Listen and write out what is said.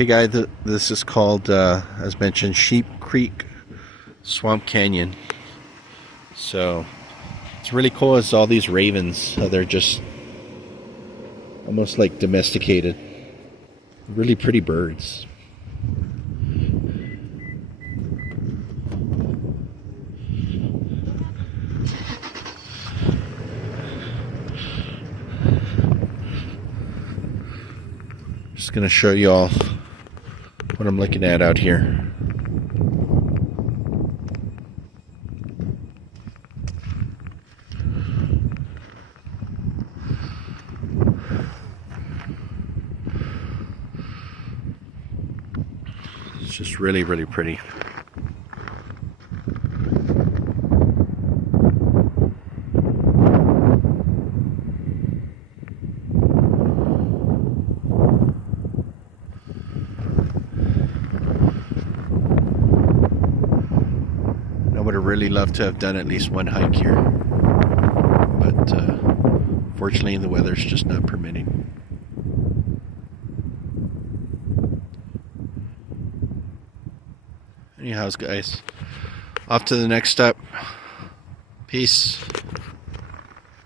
Okay guys, this is called, as mentioned, Sheep Creek Swamp Canyon. So, it's really cool as all these ravens, they're just almost like domesticated. Really pretty birds. Just gonna show you all what I'm looking at out here. It's just really, really pretty. I would have really loved to have done at least one hike here, but fortunately the weather's just not permitting. Anyhow, guys, off to the next step. Peace.